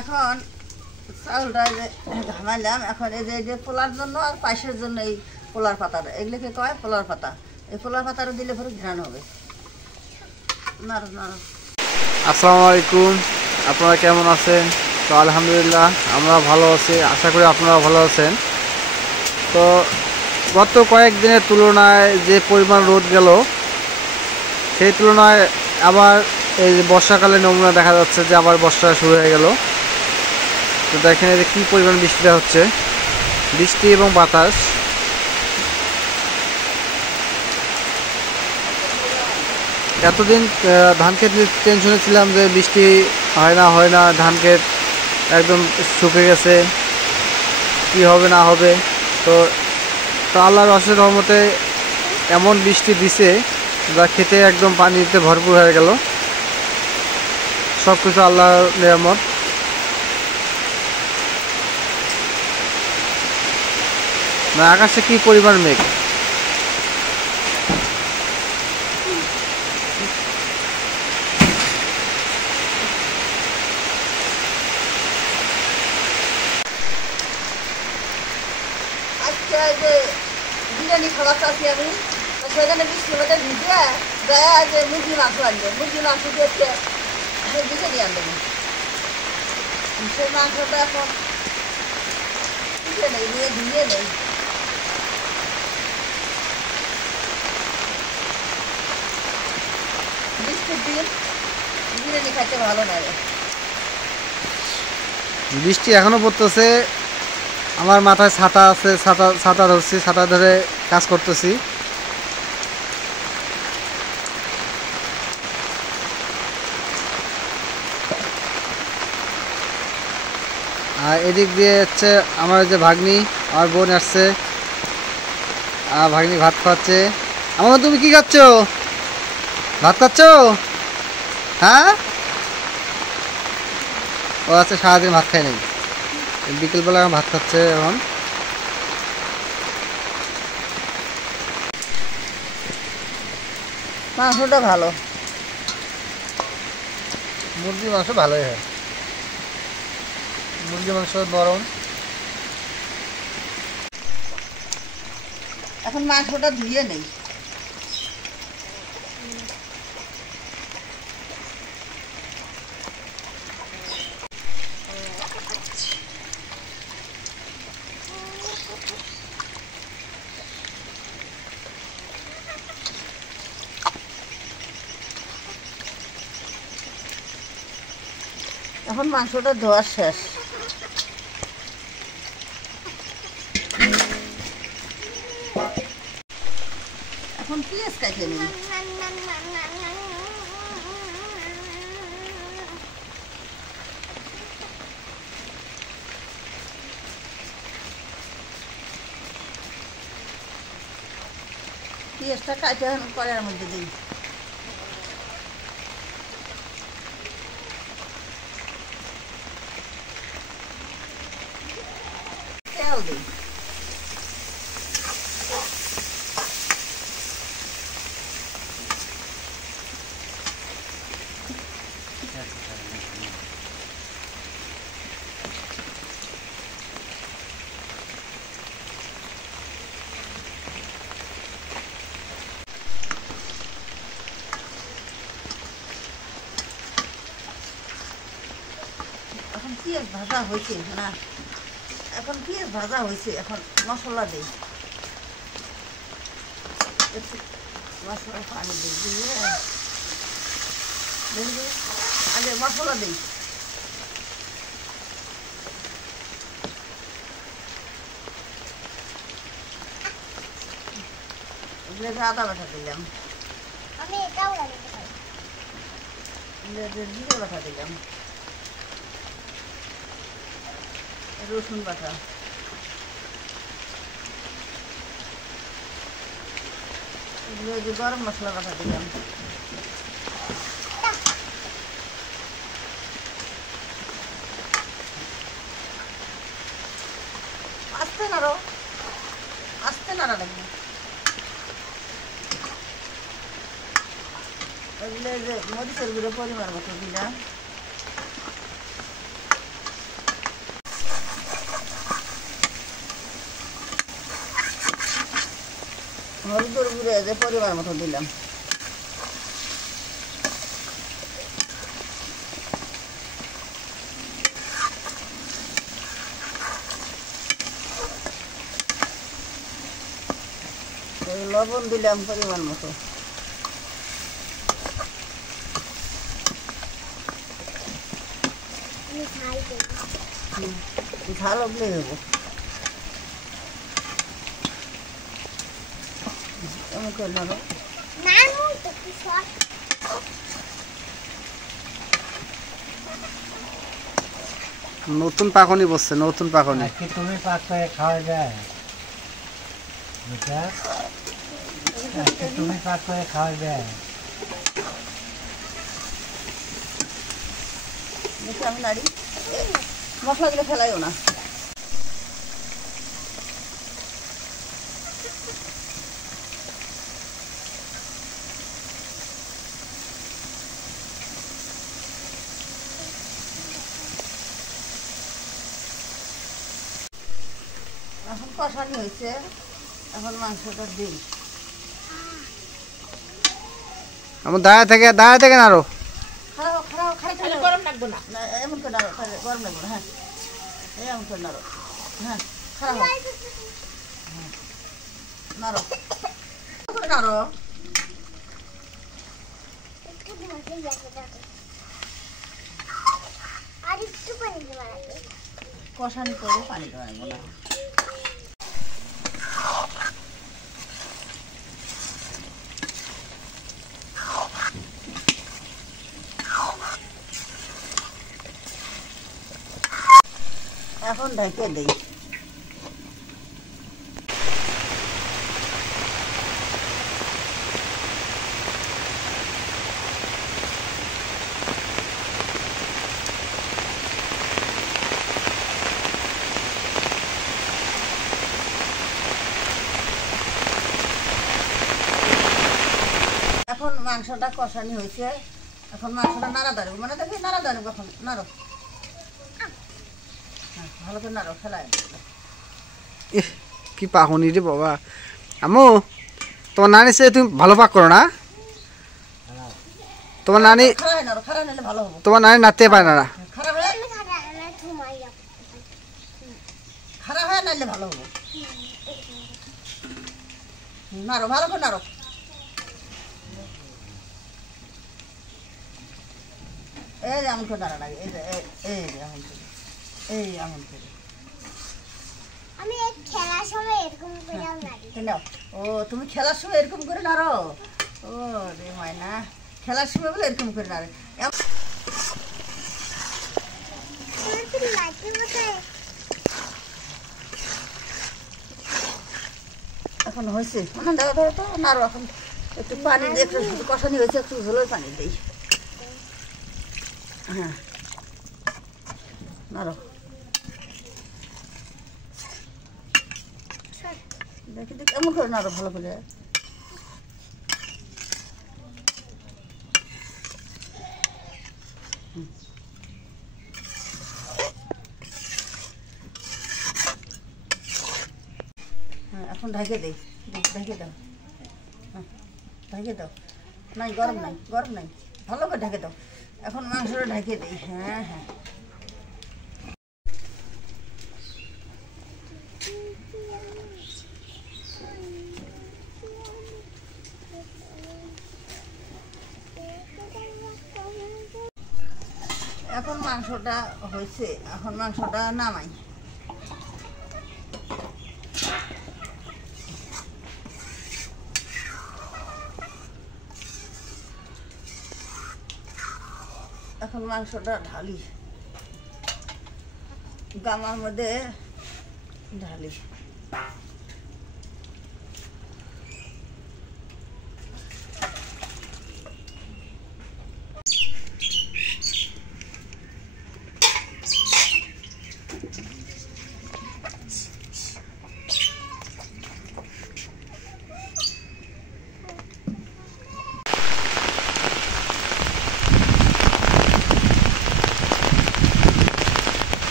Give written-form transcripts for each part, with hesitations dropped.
এখন চাউলটা ঘামাইলাম। এখন এই যে পোলার জন্য আর পায়েসের জন্য এই পোলার পাতাটা, এগুলোকে কয় পোলার পাতা। এই পোলার পাতাটা দিলে পরে ঘ্রাণ হবে। নাড়ো নাড়ো। আসসালামু আলাইকুম, আপনারা কেমন আছেন? তো আলহামদুলিল্লাহ আমরা ভালো আছি, আশা করি আপনারা ভালো আছেন। তো গত কয়েকদিনের তুলনায় যে পরিমাণ রোদ গেল, সেই তুলনায় আবার এই যে বর্ষাকালে নমুনা দেখা যাচ্ছে যে আবার বর্ষা শুরু হয়ে গেল। তো দেখেন এই যে কী পরিমাণ বৃষ্টিটা হচ্ছে, বৃষ্টি এবং বাতাস। এতদিন ধান ক্ষেত টেনশনে ছিলাম যে বৃষ্টি হয় না, ধান ক্ষেত একদম শুকিয়ে গেছে, কি হবে না হবে। তো আল্লাহর অশেষ রহমতে এমন বৃষ্টি দিছে যা খেতে একদম পানিতে ভরপুর হয়ে গেল। সব কিছু আল্লাহর নিয়ামত। না আকাশে কি পরিমাণ মেঘ! আজকে যে বিরিয়ানি খাবার চাচ্ছি আমি, সেখানে বৃষ্টির মধ্যে ভিজে দেয় যে মুরগি মাংস আনবে, মুরগি মাংস দিয়ে বিরিয়ানি আনবে। সেই মাংসটা এখন নেই, নিয়ে ধুয়ে নেই। বৃষ্টির দিন বিরিয়ানি খাইতে ভালো লাগে। বৃষ্টি এখনো পড়তেছে, আমার মাথায় ছাতা আছে, ছাতা ধরছি, ছাতা ধরে কাজ করতেছি। আর এদিক দিয়ে হচ্ছে আমার যে ভাগ্নি, আমার বোন আসছে, ভাগ্নি ভাত খাওয়াচ্ছে। আমার তুমি কি খাচ্ছ? ভাত খাচ্ছ? হ্যাঁ, ও আচ্ছা, সারাদিন ভাত খাই নাই, বিকেলবেলা ভাত খাচ্ছে এখন। মাংসটা ভালো, মুরগির মাংস ভালোই হয়, মুরগির মাংস নরম। এখন মাংসটা ধুয়ে নেই। এখন মাংসটা ধোয়া শেষ। এখন পেঁয়াজ কাটে নিই। পেঁয়াজটা কাটে কড়াইয়ের মধ্যে দিই। তেল দিই। এখন পেঁয়াজ ভাজা হয়েছে না, এখন পেঁয়াজ ভাজা হয়েছে, এখন মশলা দিই। মশলা পানি দিয়ে আগে মশলা দিই। আদা বাটা দিলাম, জিরে বাটা দিলাম, রসুন বাটা, এগুলো যে গরম মশলা বাটা দিলাম, আস্তে নাড়া লাগবে। এগুলো যে মরিচের গুঁড়ো পরিমাণ মতো দিলাম, হলুদের গুঁড়ো যে পরিমাণ মতো দিলাম। লবণ দিলাম পরিমাণ মতো। ঝাল হলে হবো এমন করে নাড়ো। নতুন পাকনি বসছে, নতুন পাকনি। তুমি পাক করে খাওয়া যায়, তুমি পাক করে খাওয়া যায়। দেখি আমি নাড়ি, মশলাগুলো ফেলাইও না। এখন কষানি হয়েছে, এখন মাংসটা দিই। আমার দাঁড়া থেকে নাড়ো। খারাপ খারাপ খারাপ গরম লাগবে না, এমন করে নাড়ো, গরম লাগবে না। হ্যাঁ এমন করে নাড়ো। হ্যাঁ খারাপ নাড়ো নাড়ো। কষানি করে পানি দেওয়া না। এখন ঢেকে দিই। এখন মাংসটা কষানি হয়েছে, এখন মাংসটা নাড়া দাঁড়াবো, মানে দেখি নাড়া দাঁড়াবো। এখন নাড়ো, ভালো করে নাড়ো, ফেলাই। কি পাকনি রে বাবা। আম্মু, তোমার নানি সে তুমি ভালো পাক করো না? তোমার নানি খারাপ নাড়ো, খারাপ নাড়লে ভালো হবো। তোমার নানি নাড়তে পারে না। খারাপ হয়ে খারাপ হয়ে নাড়লে ভালো হবো। নাড়ো, ভালো করে নাড়ো। এই যে এমন করে নাড়া লাগে, এই যে এমন করে, এই এমন করে। আমি খেলার সময় এরকম করে নাড়ি। ও তুমি খেলার সময় এরকম করে নাড়ো? ও রে মায়না, খেলার সময় বলে এরকম করে নাড়ে। এখন হয়েছে মানে দেখো, ধরো তো নাড়ো। এখন একটু পানি দিয়ে, একটু কষানি হয়েছে, একটু ঝোলের পানি দিই। হ্যাঁ নাড়ো, দেখি দেখি এমন করে নাড়ো ভালো করে। হ্যাঁ এখন ঢেকে দিই, ঢেকে দাও। হ্যাঁ ঢেকে দাও। নাই গরম নাই, গরম নাই, ভালো করে ঢেকে দাও। এখন মাংসটা ঢেকে দিই। হ্যাঁ হ্যাঁ এখন মাংসটা হয়েছে, এখন মাংসটা নামাই। এখন মাংসটা ঢালি, গামার মধ্যে ঢালি।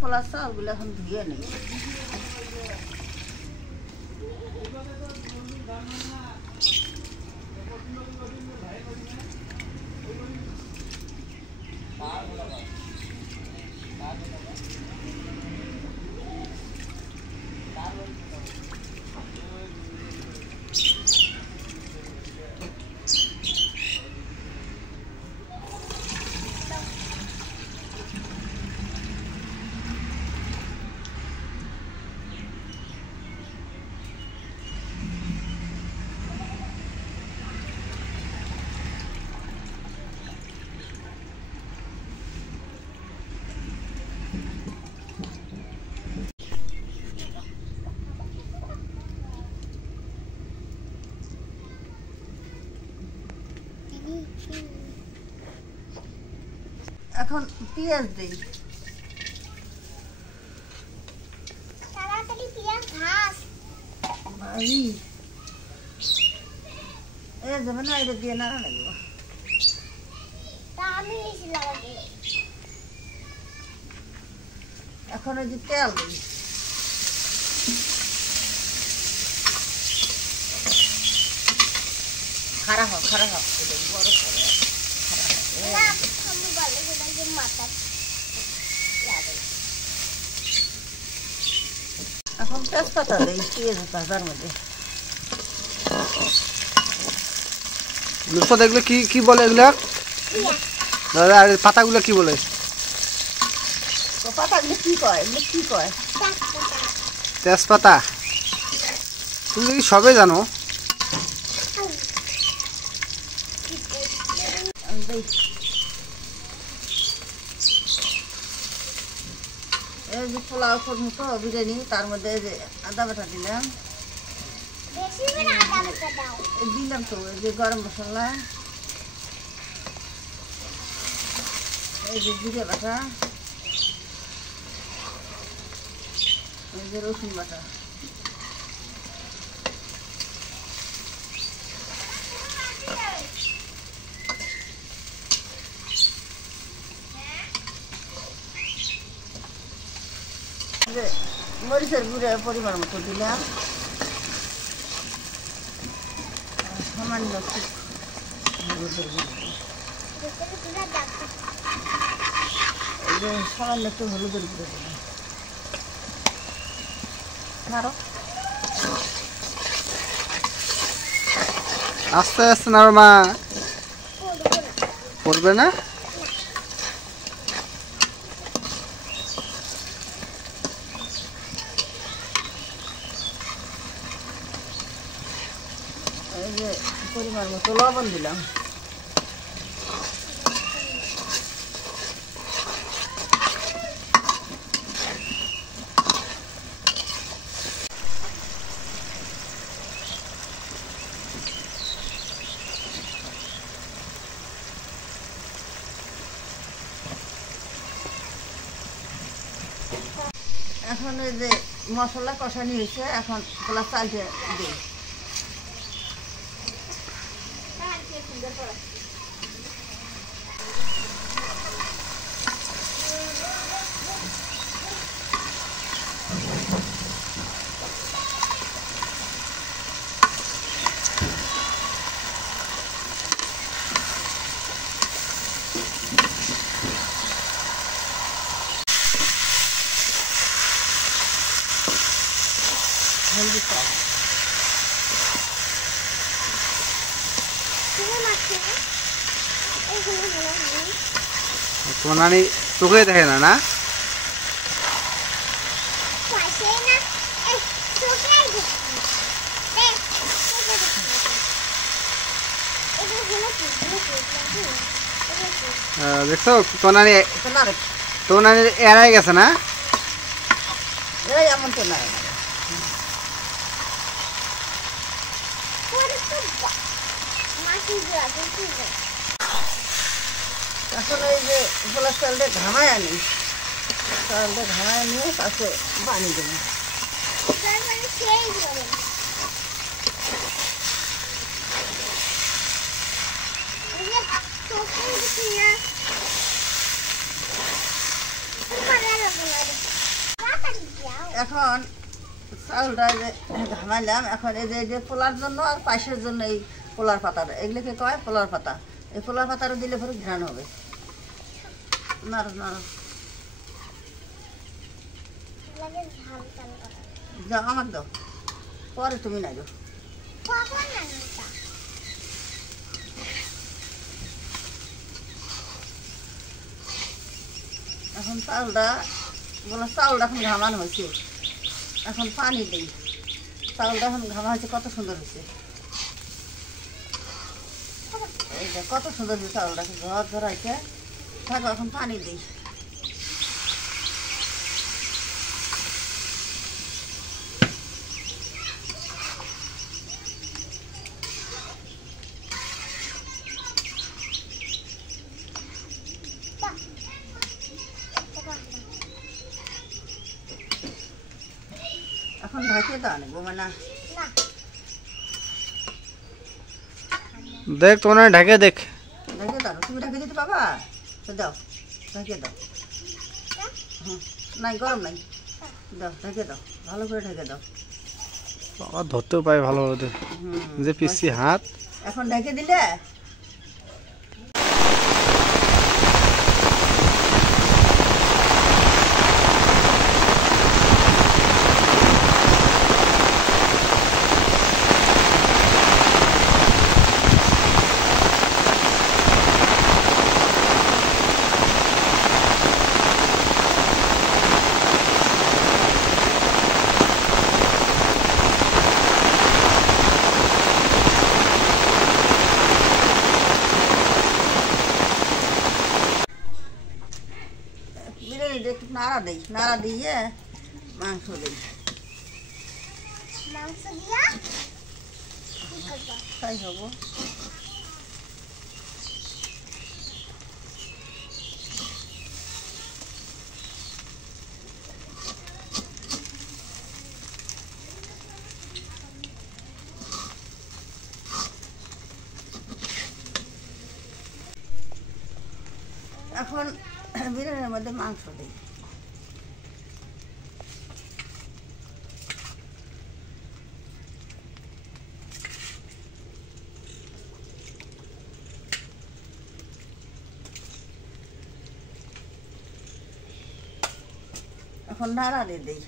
পোলা চাউলগুলো এখন ধুয়ে নিই। এখন পেঁয়াজ দিই। তাড়াতাড়ি পেঁয়াজ ঘাস ভাই এ যাবে না, এটা দিয়ে নাড়া লাগবে। তা আমি নিচে লাগাবো। এখন এই যে তেল দিই। খারাপ হোক এটা বড় করে খারাপ হোক। না আমি বলে যেটা যে মাথা লাগে। এখন তেজপাতা দিই পেঁয়াজ ভাজার মধ্যে। লুচা দেখলে কি কি বলে এগুলা দাদা? আর পাতাগুলো কি বলে? তো পাতাগুলো কি কয়, এগুলো কি কয়? তেজপাতা। তুমি কি সবে জানো? আমি দিই। এই যে পোলাও করবো তো বিরিয়ানি, তার মধ্যে এই যে আদা বাটা দিলাম। বেশি করে আদা বাটা দাও। এই দিলাম তো এই যে গরম মশলা, এই যে জিরে বাটা, এই যে রসুন বাটা। এই যে মরিচের গুঁড়ো পরিমাণ মতো দিলাম, আর সামান্য একটু হলুদের গুঁড়ো। ভিতরে পুরো দাগ। এই যে সামান্য একটু হলুদের গুঁড়ো দিলাম। নাড়ো। আস্তে আস্তে নাড়ো মা, পড়বে না। পড়বে না। এই যে পরিমাণ মতো লবণ দিলাম। এখন এই যে মশলা কষানি হয়েছে, এখন পোলা চালটা দিই। হলদি চাল তুমি মাখো। এইগুলো হলো আমি। তোমার নানি চোখে দেখে না না? পাশে না এই চোখলাই দেখি। দেখ চোখে দেখি। এগুলো হলো কি? দেখছো তোমার নানি, তো না রে, তোমার নানি এড়াই গেছে না? এই এমন তো নাই। মাটি দেওয়া কিন্তু এখন এই যে পোলা চালটা ঘামায় আনি, চালটা ঘামায় নিয়ে তাতে পানি দেবো। তারপরে সেই করে এই যে চোখে দেখি না পালা লাগে না রে। তাড়াতাড়ি যাও। এখন চাউলটা যে ঘামাইলাম, এখন এই যে পোলার জন্য আর পায়েসের জন্য এই পোলার পাতাটা, এগুলোকে কয় পোলার পাতা। এই পোলার পাতাটা দিলে পরে ঘ্রাণ হবে। নাড়ো নাড়ো, লাগে ঝাল ঝাল করে। যাও আমাকে দাও, পরে তুমি নাড়ো। কখন নাড়া? এখন চাউলটা চাউলটা এখন ঘামানো হয়েছে, এখন পানি দিই। চাউলটা এখন ঘামা হয়েছে, কত সুন্দর হয়েছে। এইটা কত সুন্দর হয়েছে, চাউলটা ঝর ঝরাইছে। থাকো, এখন পানি দিই। ঢেকে দাও না গোমা না না দেখ তো না ঢাকে দেখ ঢেকে দাও তুমি ঢেকে দিতে পাবা তো দাও ঢেকে দাও হ্যাঁ নাই গরম নাই দাও ঢেকে দাও ভালো করে ঢেকে দাও বাবা ধরতেও পাই ভালো হতে যে পিসি হাত এখন ঢেকে দিলে বিরিয়ানিটা একটু নাড়া দিয়ে মাংস দিই মাংস দিয়া কি করব তাই হবো এখন বিরিয়ানির মধ্যে মাংস দিই এখন নাড়া দিয়ে দিই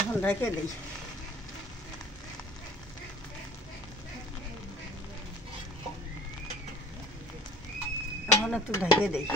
এখন ঢেকে দিই এখন একটু ঢেকে দিই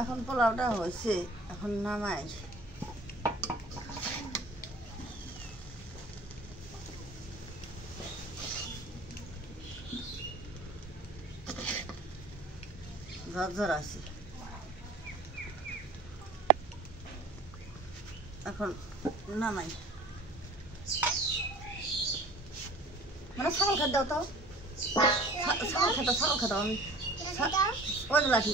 এখন পোলাওটা হয়েছে এখন নামাই ঝরঝর আছে এখন নামাই মানে ছাগল খেতে দাও তো ছাগল খেতে আমি ওই লাঠি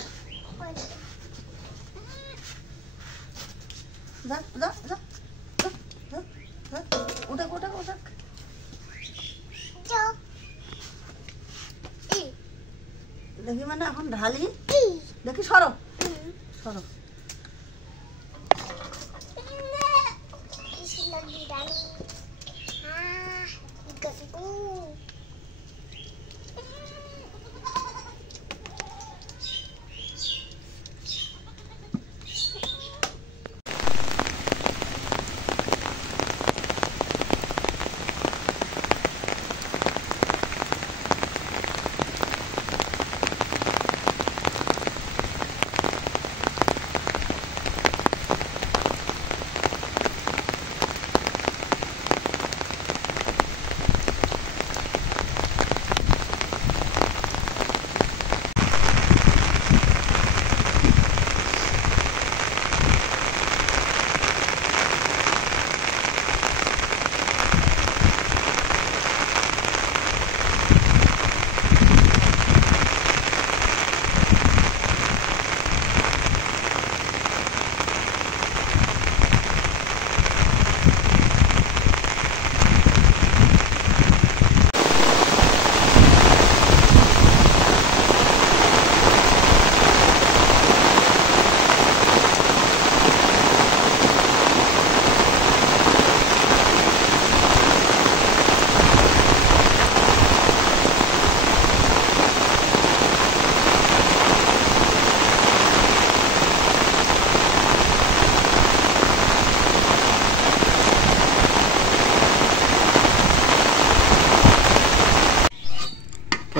যা যা যা উঠাক উঠাক উঠাক দেখি মানে এখন ঢালি দেখি সরো সরো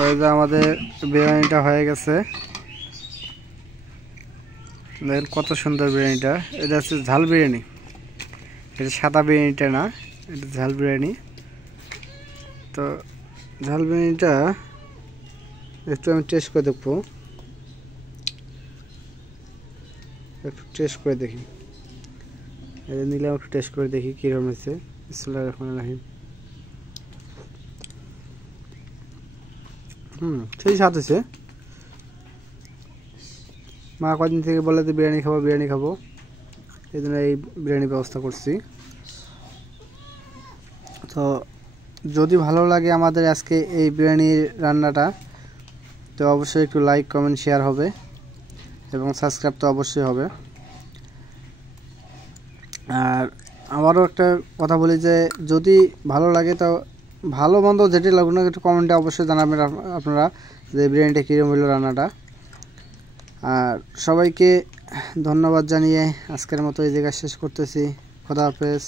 এই যে আমাদের বিরিয়ানিটা হয়ে গেছে। দেখেন কত সুন্দর বিরিয়ানিটা। এটা হচ্ছে ঝাল বিরিয়ানি, এটা সাদা বিরিয়ানিটা না, এটা ঝাল বিরিয়ানি। তো ঝাল বিরিয়ানিটা একটু আমি টেস্ট করে দেখবো, একটু টেস্ট করে দেখি। এটা নিলাম, একটু টেস্ট করে দেখি কীরকম হয়েছে। বিসমিল্লাহির রহমানির রহিম। সেই স্বাদ হয়েছে। মা কদিন থেকে বলে তো বিরিয়ানি খাবো বিরিয়ানি খাবো, এই জন্য এই বিরিয়ানির ব্যবস্থা করছি। তো যদি ভালো লাগে আমাদের আজকে এই বিরিয়ানির রান্নাটা, তো অবশ্যই একটু লাইক কমেন্ট শেয়ার হবে এবং সাবস্ক্রাইব তো অবশ্যই হবে। আর আবারও একটা কথা বলি যে যদি ভালো লাগে তো ভালো মন্দ যেটি লাগুক না একটু কমেন্টে অবশ্যই জানাবেন আপনারা যে বিরিয়ানিটা কীরকম হলো রান্নাটা। আর সবাইকে ধন্যবাদ জানিয়ে আজকের মতো এই জায়গায় শেষ করতেছি। খোদা হাফেজ।